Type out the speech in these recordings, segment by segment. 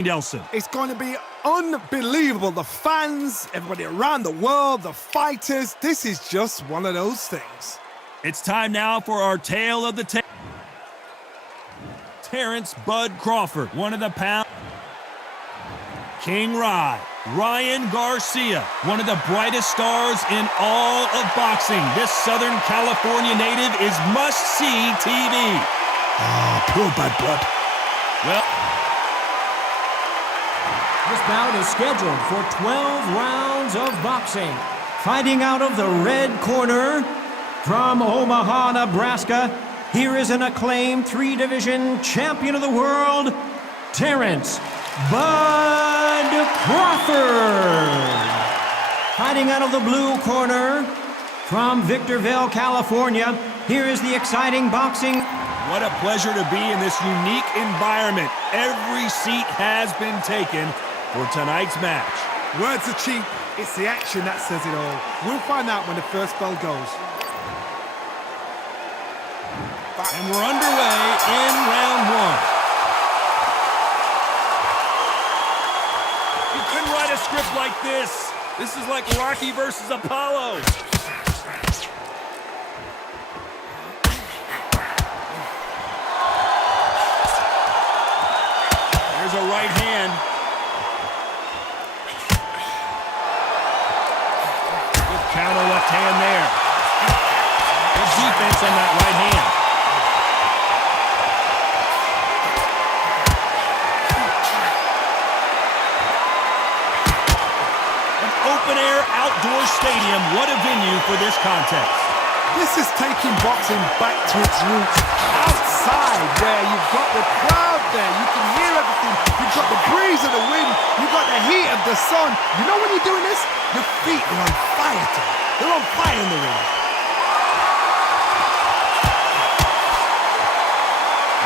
Nelson. It's going to be unbelievable. The fans, everybody around the world, the fighters. This is just one of those things. It's time now for our tale of the tape. Terrance "Bud" Crawford, one of the pound. King Ryan Garcia, one of the brightest stars in all of boxing. This Southern California native is must-see TV. Poor bad blood. Well, this bout is scheduled for 12 rounds of boxing. Fighting out of the red corner from Omaha, Nebraska, here is an acclaimed three-division champion of the world, Terrance "Bud" Crawford. Fighting out of the blue corner from Victorville, California, here is the exciting boxing. what a pleasure to be in this unique environment. Every seat has been taken for tonight's match. Words are cheap. It's the action that says it all. We'll find out when the first bell goes. And we're underway in round one. You couldn't write a script like this. This is like Rocky versus Apollo. There's a right hand. Good counter left hand there. Good defense on that right hand. Open-air outdoor stadium. What a venue for this contest. This is taking boxing back to its roots. Outside, where you've got the crowd there, you can hear everything. You've got the breeze of the wind. You've got the heat of the sun. You know when you're doing this? Your feet are on fire, Tom. They're on fire in the ring.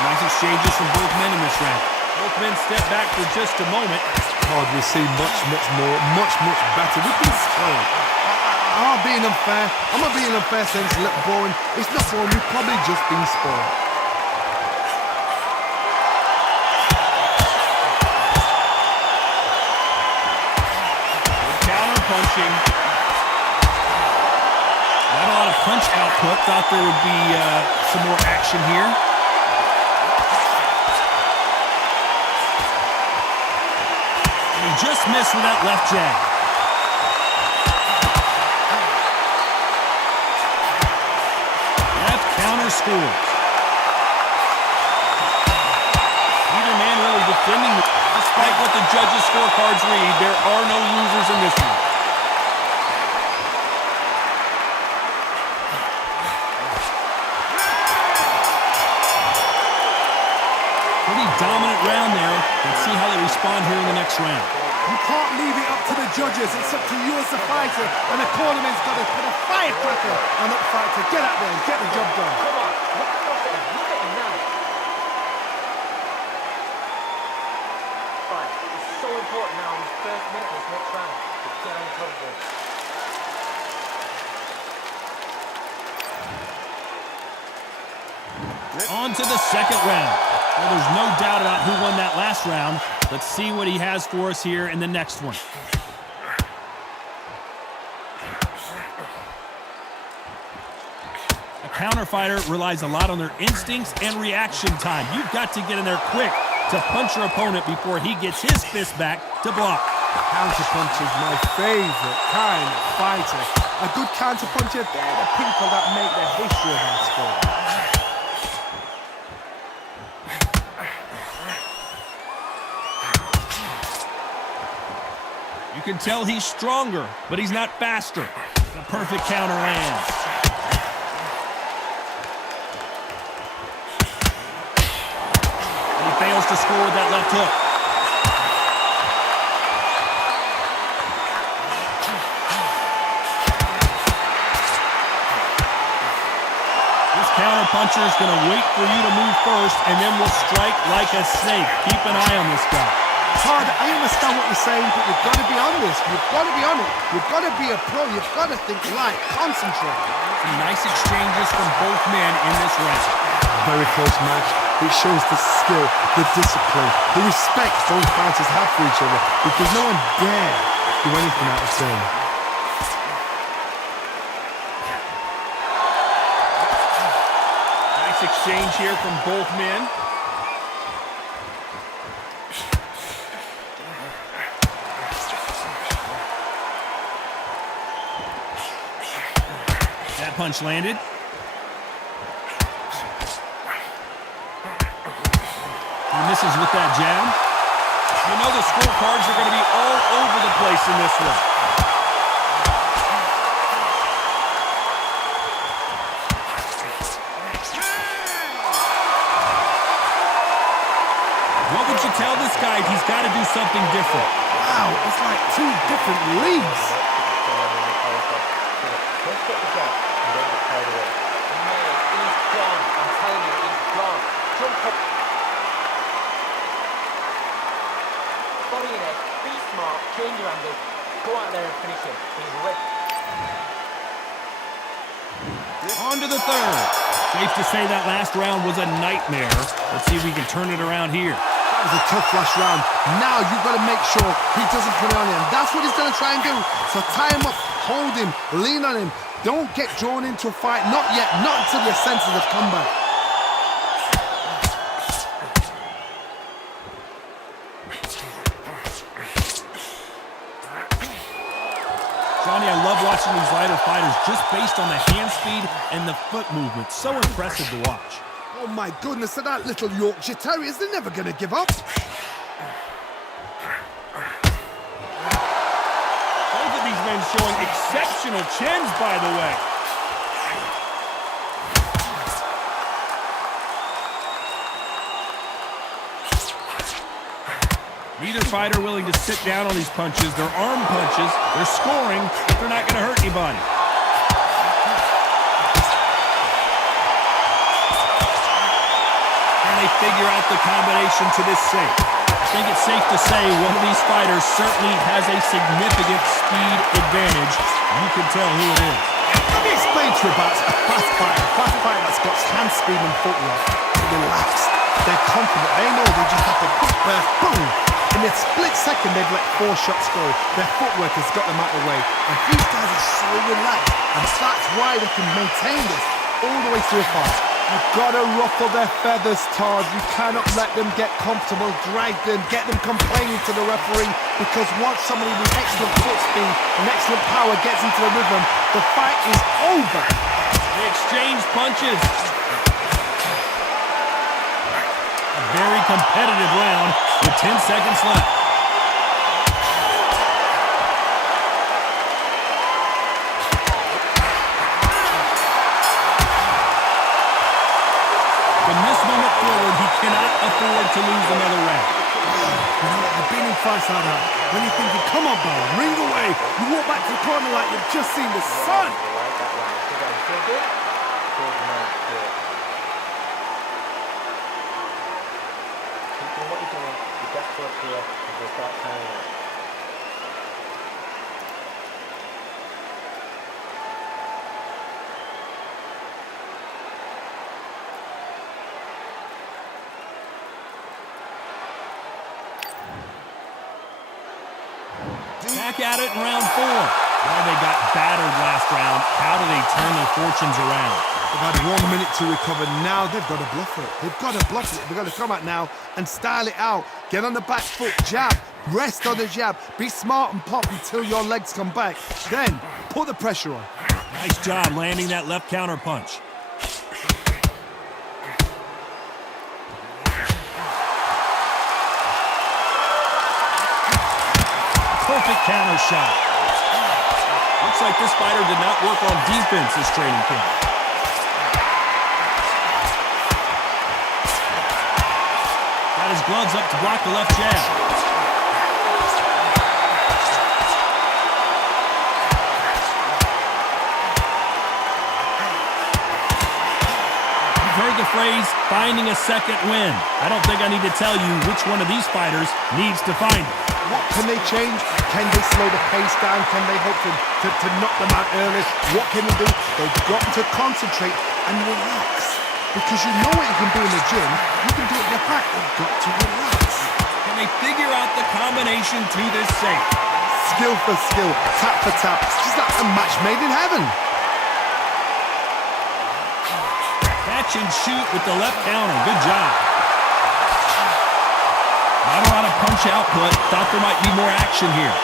Nice exchanges from both men in this round. Both men step back for just a moment. We've seen much more, much better. We've been spoiled. I'm not being unfair. I'm not being unfair saying it's a little boring. It's not boring. We've probably just been spoiled. Counter punching. Not a lot of punch output. Thought there would be some more action here. He just missed with that left jab. Left counter scores. Either man really defending. Despite what the judges' scorecards read, there are no losers in this one. Pretty dominant round there. Let's see how they respond here in the next round. You can't leave it up to the judges. It's up to you as the fighter. And the cornerman's got to put a firecracker on that fighter. Get out there and get the job done. Come on, look at him now. Fine. It's so important now in this first minute of this next round to get on top of it. On to the second round. Well, there's no doubt about who won that last round. Let's see what he has for us here in the next one. A counter fighter relies a lot on their instincts and reaction time. You've got to get in there quick to punch your opponent before he gets his fist back to block. Counter punch is my favorite kind of fighter. A good counter puncher, they're the people that make the history of our sport. You can tell he's stronger, but he's not faster. The perfect counter lands. And he fails to score with that left hook. This counter puncher is going to wait for you to move first, and then will strike like a snake. Keep an eye on this guy. Todd, I understand what you're saying, but you've got to be on this. You've got to be on it. You've got to be a pro. You've got to think light. Concentrate. Some nice exchanges from both men in this round. Very close match. It shows the skill, the discipline, the respect both fighters have for each other, because no one dare do anything out of turn. Nice exchange here from both men. That punch landed. He misses with that jab. You know the scorecards are going to be all over the place in this one. What would you tell this guy? He's got to do something different. Wow, it's like two different leagues. Let's get the jab and don't get carried away. Man, he's gone. I'm telling you, he's gone. Jump up. Body in it. Be smart. Change your angle. Go out there and finish him. He's ready. On to the third. Safe to say that last round was a nightmare. Let's see if we can turn it around here. That was a tough last round. Now you've got to make sure he doesn't put it on him. That's what he's going to try and do. So tie him up, hold him, lean on him. Don't get drawn into a fight. Not yet. Not until your senses have come back. Johnny, I love watching these lighter fighters just based on the hand speed and the foot movement. So impressive to watch. Oh my goodness, at that little Yorkshire Terriers, they're never going to give up. Both of these men showing exceptional chins, by the way. Neither fighter willing to sit down on these punches. They're arm punches. They're scoring, but they're not going to hurt anybody. Can they figure out the combination to this safe? I think it's safe to say one of these fighters certainly has a significant speed advantage. You can tell who it is. Let me explain to you about a fast fighter that's got hand speed and footwork. They're relaxed. They're confident. They know they just have to quick burst, boom. In a split second, they've let 4 shots go. Their footwork has got them out of the way. And these guys are so relaxed. And that's why they can maintain this all the way through a fight. You've got to ruffle their feathers, Todd. You cannot let them get comfortable, drag them, get them complaining to the referee. Because once somebody with excellent foot speed and excellent power gets into the rhythm, the fight is over. They exchange punches. A very competitive round with 10 seconds left. From this moment forward, he cannot afford to lose another round. You know, I've been in fights like that. When you're thinking, come on, bro, ring away. You walk back to the corner like you've just seen the sun. What you're doing, you get to up here and just start tying it. Back at it in round 4. Well, they got battered last round. How do they turn their fortunes around? They've had 1 minute to recover. Now they've got to bluff it. They've got to bluff it. They've got to come out now and style it out. Get on the back foot, jab, rest on the jab. Be smart and pop until your legs come back. Then put the pressure on. Nice job landing that left counter punch. Perfect counter shot. Looks like this fighter did not work on defense this training camp. Got his gloves up to block the left jab. You've heard the phrase, finding a second win. I don't think I need to tell you which one of these fighters needs to find it. What can they change? Can they slow the pace down? Can they hope to knock them out early? What can they do? They've got to concentrate and relax. because you know what you can do in the gym, you can do it in the back. You've got to relax. Can they figure out the combination to this safe? Skill for skill, tap for tap. It's just like a match made in heaven. Catch and shoot with the left counter. Good job. Not a lot of punch output. Thought there might be more action here.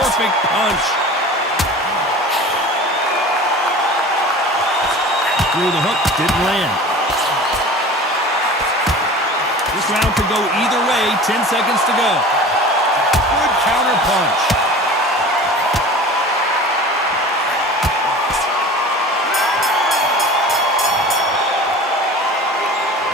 Perfect punch. Through the hook, didn't land. This round could go either way. 10 seconds to go. Good counter punch.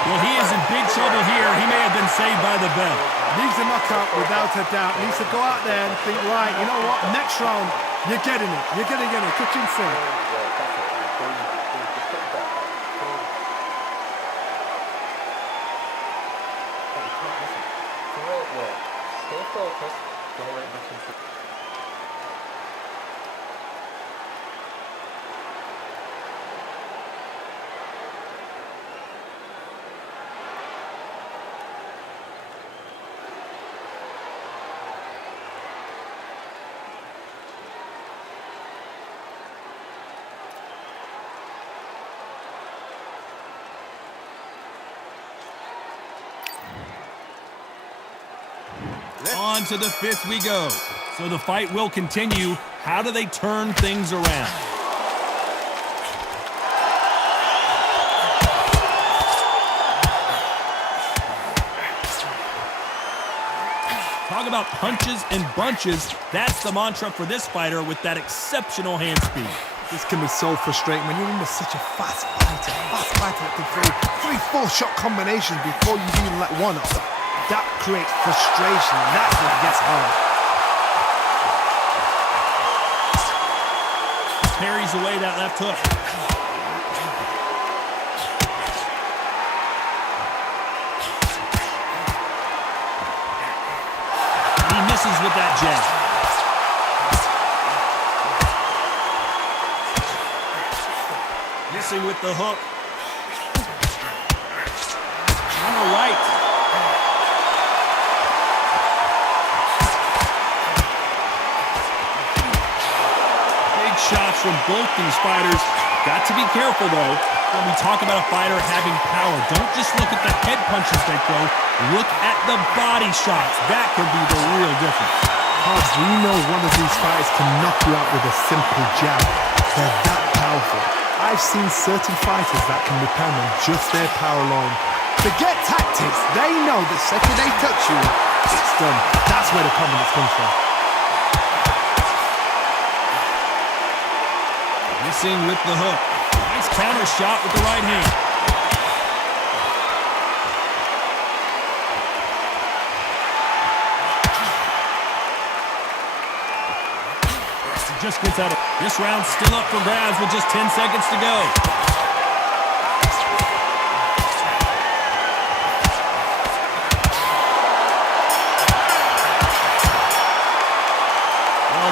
Well, he is in big trouble here. He may have been saved by the bell. Needs a knockout without a doubt. Needs to go out there and think, right, you know what? Next round, you're getting it. You're getting it. Kitchen sink. Stay focused. Don't let them control. On to the fifth we go. So the fight will continue. How do they turn things around? Talk about punches and bunches. That's the mantra for this fighter with that exceptional hand speed. This can be so frustrating when you're under such a fast fighter. That can throw 3-4 shot combinations before you even let one off. That creates frustration, and that's when it gets hard. Parries away that left hook. He misses with that jab. Missing with the hook. On the right. Shots from both these fighters. Got to be careful, though, when we talk about a fighter having power. Don't just look at the head punches they throw. Look at the body shots. That could be the real difference. Hobbs, we know one of these fighters can knock you out with a simple jab. They're that powerful. I've seen certain fighters that can depend on just their power alone. Forget tactics. They know the second they touch you, it's done. That's where the confidence comes from. Missing with the hook. Nice counter shot with the right hand. He just gets out of this round, still up for grabs with just 10 seconds to go.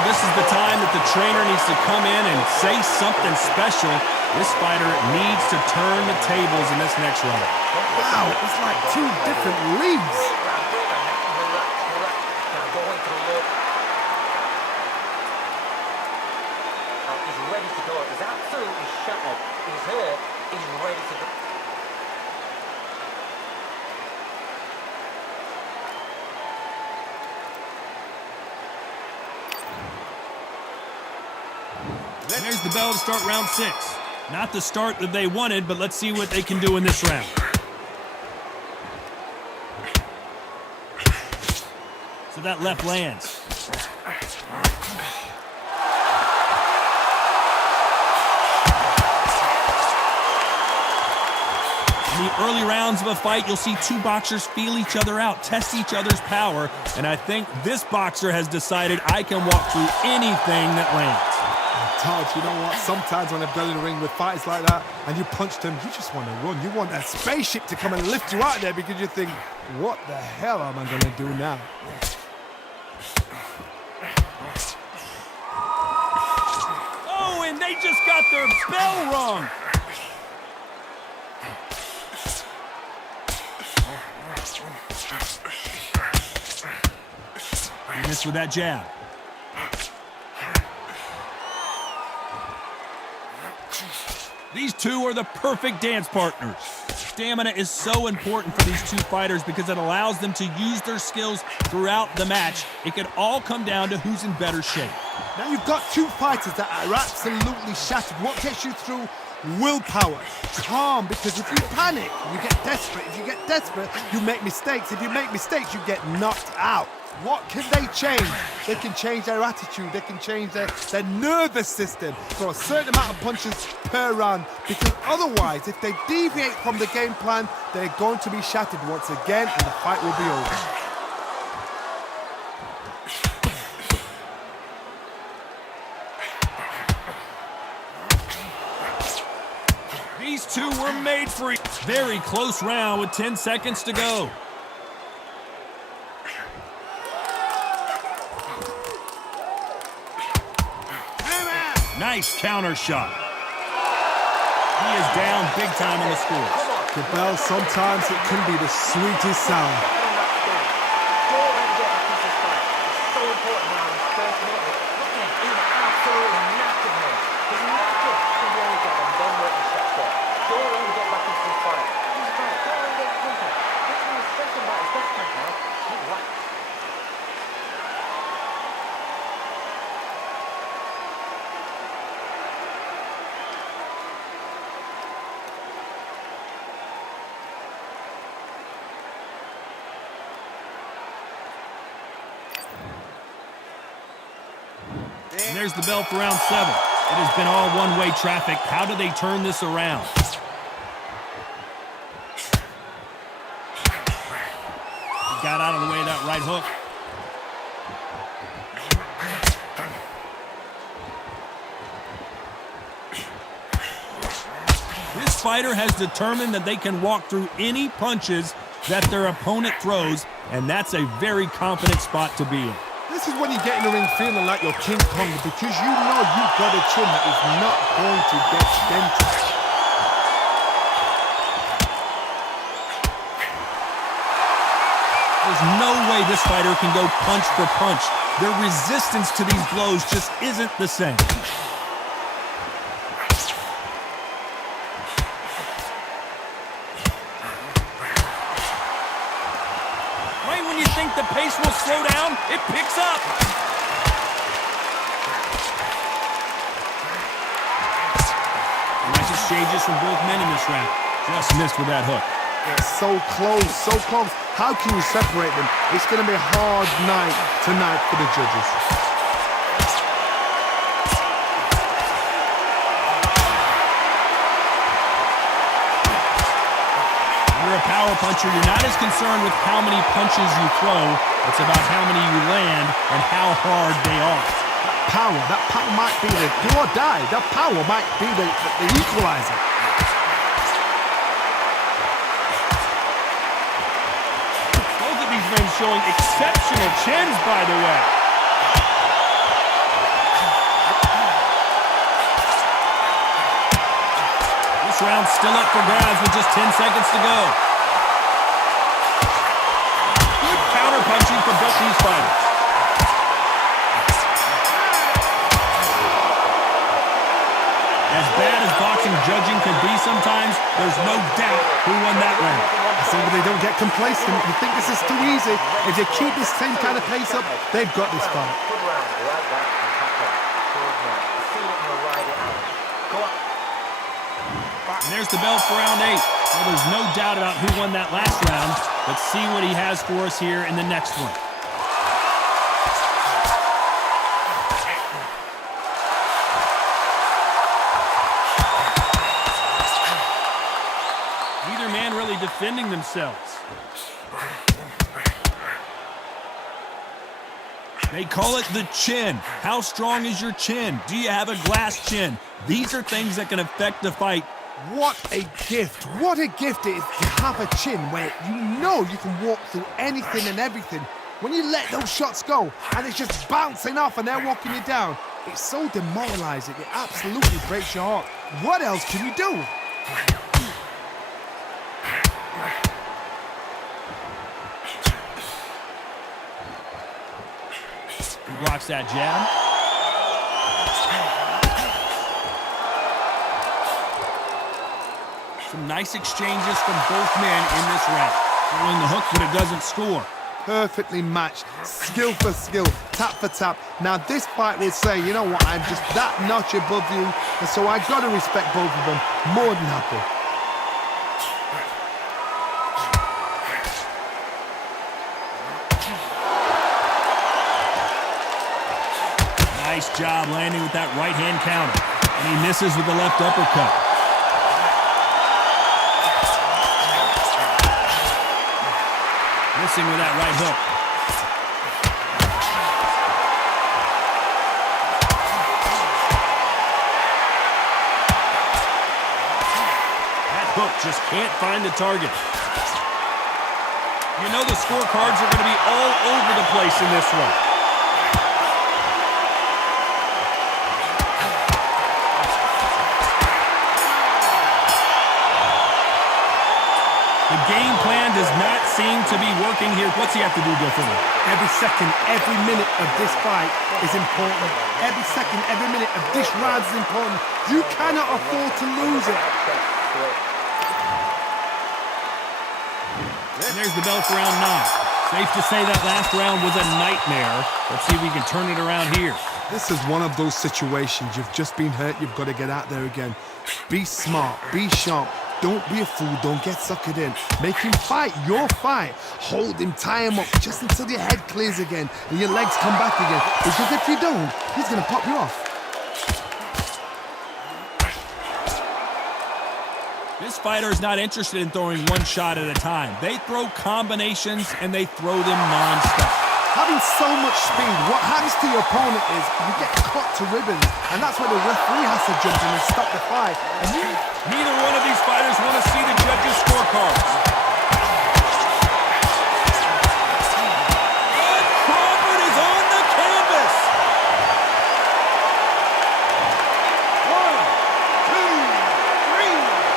This is the time that the trainer needs to come in and say something special. This fighter needs to turn the tables in this next round. Wow, it's like two different leagues. He's ready to go. He's absolutely shattered. He's hurt. He's ready to go. There's the bell to start round 6. Not the start that they wanted, but let's see what they can do in this round. So that left lands. In the early rounds of a fight, you'll see two boxers feel each other out, test each other's power, and I think this boxer has decided I can walk through anything that lands. Todd, you know what? Sometimes when I've been in the ring with fighters like that and you punch them, you just want to run. You want a spaceship to come and lift you out there because you think, what the hell am I going to do now? just got their bell rung. He missed with that jab. These two are the perfect dance partners. Stamina is so important for these two fighters because it allows them to use their skills throughout the match. It can all come down to who's in better shape. Now you've got two fighters that are absolutely shattered. What gets you through? Willpower, calm, because if you panic, you get desperate. If you get desperate, you make mistakes. If you make mistakes, you get knocked out. What can they change? They can change their attitude. They can change their nervous system for a certain amount of punches per round, because otherwise, if they deviate from the game plan, they're going to be shattered once again, and the fight will be over. These two were made for it. Very close round with 10 seconds to go. Nice counter shot. He is down big time in the scores. The bell, sometimes it can be the sweetest sound. And there's the bell for round 7. It has been all one-way traffic. How do they turn this around? He got out of the way of that right hook. This fighter has determined that they can walk through any punches that their opponent throws, and that's a very confident spot to be in. This is when you get in the ring feeling like you're King Kong, because you know you've got a chin that is not going to get dented. There's no way this fighter can go punch for punch. Their resistance to these blows just isn't the same. Right when you think the pace will slow down, it picks up. Nice exchanges from both men in this round. Just missed with that hook. It's so close, so close. How can you separate them? It's going to be a hard night tonight for the judges. You're a power puncher. You're not as concerned with how many punches you throw. It's about how many you land and how hard they are. That power might be the do or die. That power might be the equalizer. Both of these men showing exceptional chins, by the way. This round's still up for grabs with just 10 seconds to go. Good counter punching from both these fighters. As bad as boxing judging can be sometimes, there's no doubt who won that round. I say they don't get complacent. You think this is too easy. If they keep this same kind of pace up, they've got this fight. And there's the bell for round 8. Well, there's no doubt about who won that last round. Let's see what he has for us here in the next one. Neither man really defending themselves. They call it the chin. How strong is your chin? Do you have a glass chin? These are things that can affect the fight. What a gift. What a gift it is to have a chin where you know you can walk through anything and everything. When you let those shots go and it's just bouncing off and they're walking you down, It's so demoralizing. It absolutely breaks your heart. What else can you do? He blocks that jab. Some nice exchanges from both men in this round. Throwing the hook, but it doesn't score. Perfectly matched, skill for skill, tap for tap. Now this fight will say, you know what, I'm just that notch above you, and so I gotta respect both of them more than happy. Nice job landing with that right hand counter. And he misses with the left uppercut. Missing with that right hook. That hook just can't find the target. You know the scorecards are going to be all over the place in this one. The game plan does not seem to be working here. What's he have to do differently? Every second, every minute of this fight is important. Every second, every minute of this round is important. You cannot afford to lose it. And there's the bell for round 9. Safe to say that last round was a nightmare. Let's see if we can turn it around here. This is one of those situations. You've just been hurt. You've got to get out there again. Be smart. Be sharp. Don't be a fool. Don't get suckered in. Make him fight your fight. Hold him, tie him up just until your head clears again and your legs come back again. Because if you don't, he's going to pop you off. This fighter is not interested in throwing one shot at a time. They throw combinations and they throw them non-stop. Having so much speed, what happens to your opponent is you get cut to ribbons, and that's where the referee has to jump in and stop the fight. And neither one of these fighters want to see the judges' scorecards. And Crawford is on the canvas. 1, 2, 3.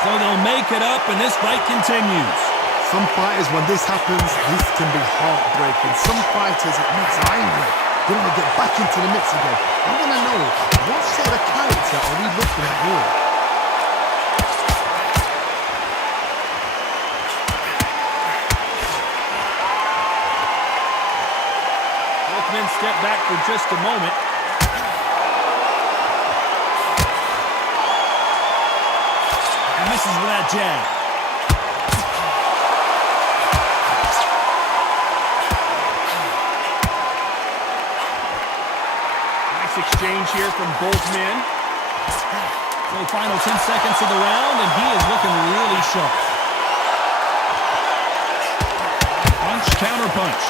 So they'll make it up, and this fight continues. Some fighters, when this happens, this can be heartbreaking. Some fighters, it makes them angry. They want to get back into the mix again. I want to know, what sort of character are we looking at here? Both men step back for just a moment. And misses with that jab. Exchange here from both men. So the final 10 seconds of the round, and he is looking really sharp. Punch, counter punch.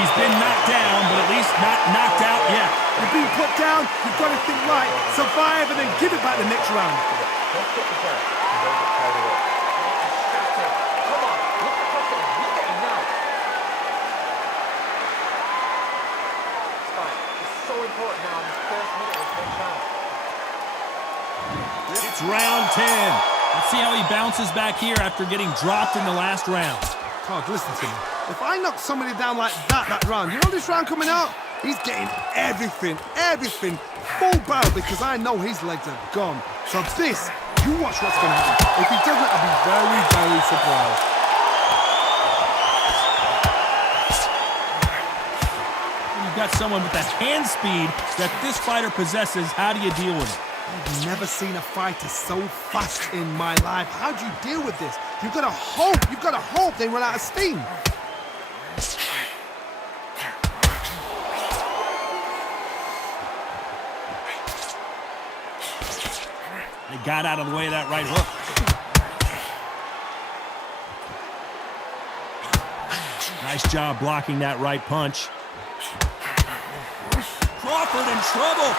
He's been knocked down, but at least not knocked out yet. You're being put down, you've got to think right, survive, and then give it back the next round. Don't put the down. Don't get carried away. Come on, look at him. Look at him now. It's fine. It's so important now in this first minute of this round. It's round 10. Let's see how he bounces back here after getting dropped in the last round. Todd, listen to me. If I knock somebody down like that round, you know this round coming out? He's getting everything, full barrel, because I know his legs are gone. So this, you watch what's going to happen. If he doesn't, I'll be very, very surprised. You've got someone with the hand speed that this fighter possesses. How do you deal with it? I've never seen a fighter so fast in my life. How do you deal with this? You've got to hope they run out of steam. They got out of the way of that right hook. Nice job blocking that right punch. Crawford Crawford in trouble.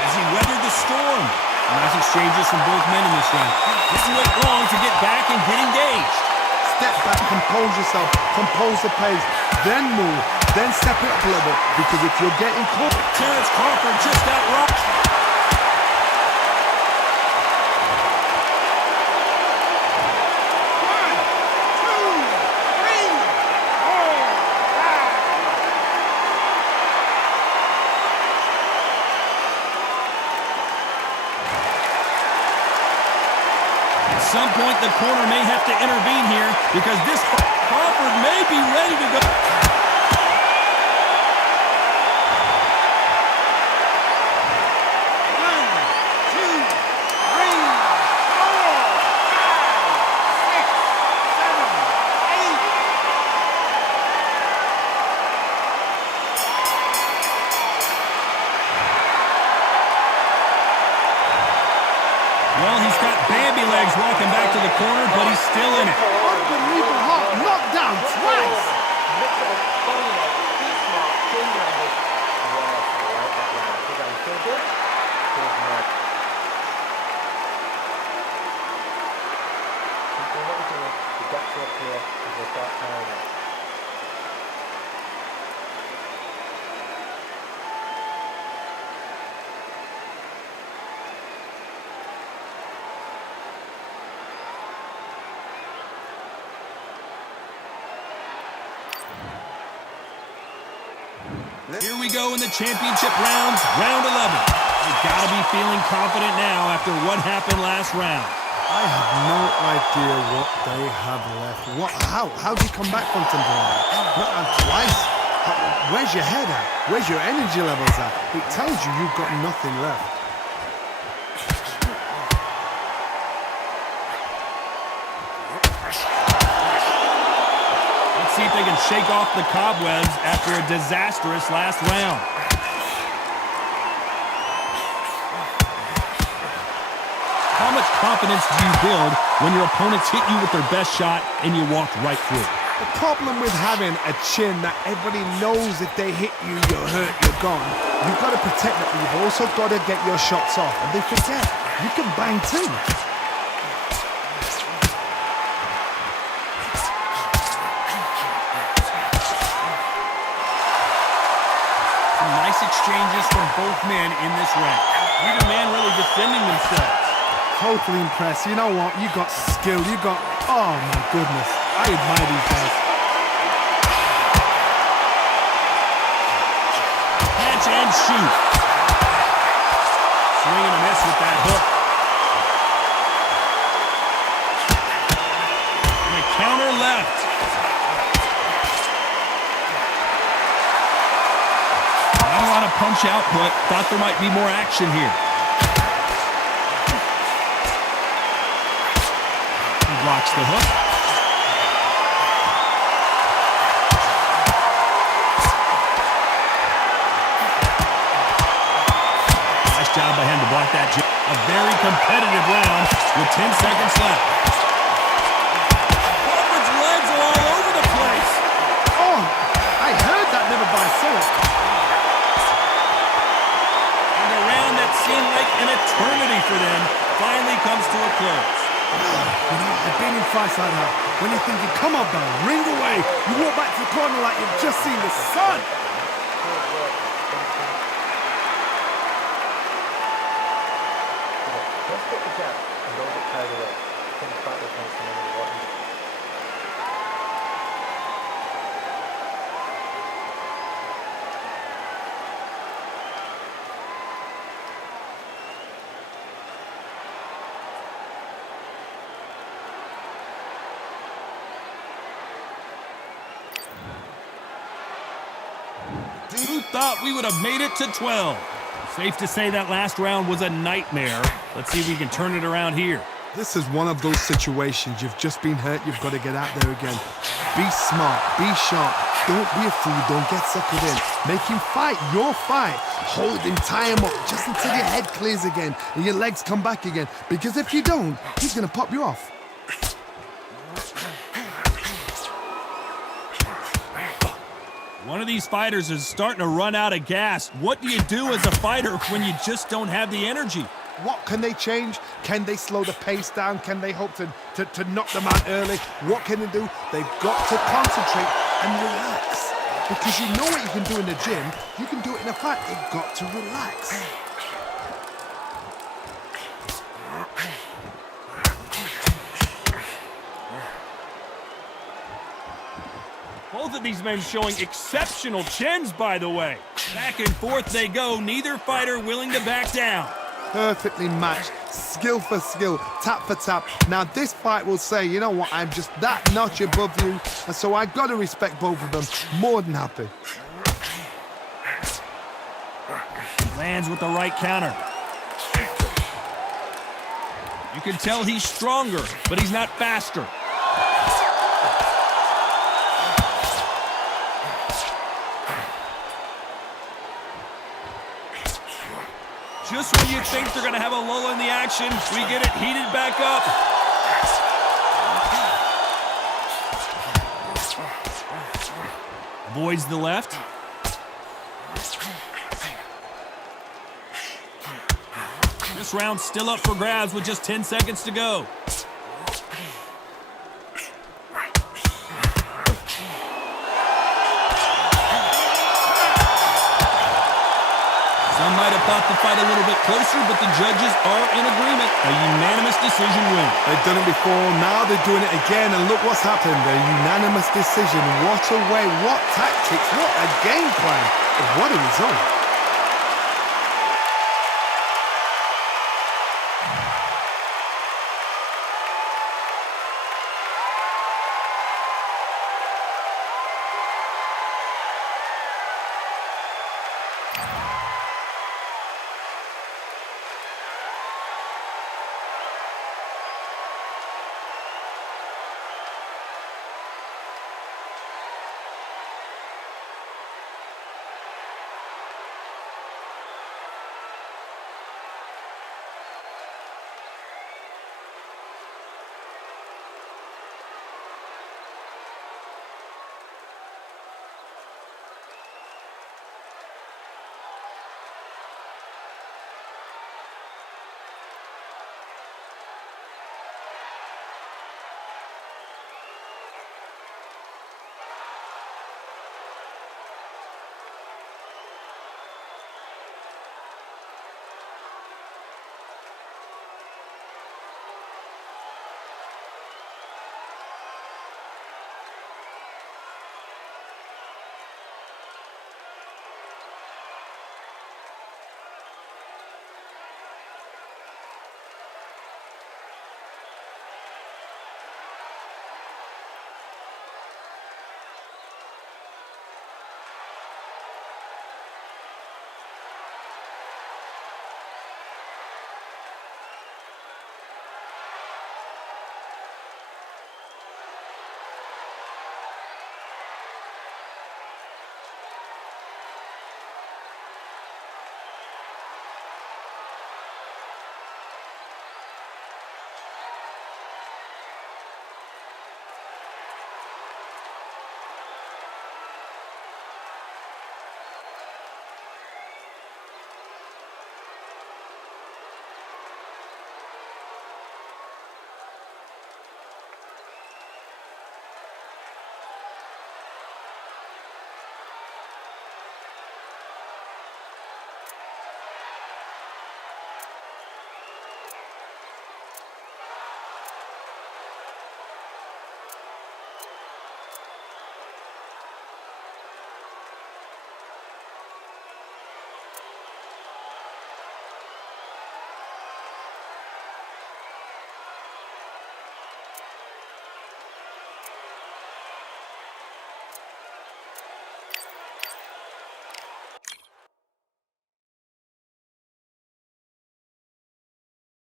As he weathered the storm. Nice exchanges from both men in this round. Didn't wait long to get back and get engaged. Step back, compose yourself, compose the pace, then move, then step it up a little bit, because if you're getting caught... Terrance Crawford just got rocked. At some point, the corner may have to intervene here because this Crawford may be ready to go. Well, he's got Bambi legs walking back to the corner, but he's still in it. Unbelievable hot knockdown twice! Here we go in the championship rounds, round 11. They've got to be feeling confident now after what happened last round. I have no idea what they have left. How do you come back from something like that? Not twice. Where's your head at? Where's your energy levels at? It tells you you've got nothing left. See if they can shake off the cobwebs after a disastrous last round. How much confidence do you build when your opponents hit you with their best shot and you walked right through? The problem with having a chin that everybody knows if they hit you, you're hurt, you're gone. You've got to protect it, but you've also got to get your shots off. And they forget, you can bang too. Nice exchanges from both men in this round. Neither man really defending themselves. Totally impressed. You know what? You got skill. You got... Oh, my goodness. I admire these guys. Catch and shoot. Swing and a miss with that hook. And a counter left. Not a lot of punch output. Thought there might be more action here. He blocks the hook. Nice job by him to block that. A very competitive round with 10 seconds left. Crawford's legs are all over the place. Oh, I heard that never by soul. Seemed like an eternity for them finally comes to a close. You know, I've been in fights like that. When you're thinking, come on, man, ring away. You walk back to the corner like you've just seen the sun. Let's get the jab and don't get carried away. Think back with what you Who thought we would have made it to 12? Safe to say that last round was a nightmare. Let's see if we can turn it around here. This is one of those situations. You've just been hurt. You've got to get out there again. Be smart. Be sharp. Don't be a fool. Don't get suckered in. Make him fight your fight. Hold him. Tie him up just until your head clears again and your legs come back again. Because if you don't, he's going to pop you off. One of these fighters is starting to run out of gas. What do you do as a fighter when you just don't have the energy? What can they change? Can they slow the pace down? Can they hope to knock them out early? What can they do? They've got to concentrate and relax. Because you know what you can do in the gym, you can do it in a fight. They've got to relax. Both of these men showing exceptional chins, by the way. Back and forth they go, neither fighter willing to back down. Perfectly matched, skill for skill, tap for tap. Now this fight will say, you know what, I'm just that notch above you, and so I've got to respect both of them. More than happy. Lands with the right counter. You can tell he's stronger, but he's not faster. Just when you think they're going to have a lull in the action, we get it heated back up. Avoids the left. This round's still up for grabs with just 10 seconds to go. Some might have thought the fight a little bit closer, but the judges are in agreement. A unanimous decision win. They've done it before, now they're doing it again, and look what's happened. A unanimous decision. What a way, what tactics, what a game plan. What a result.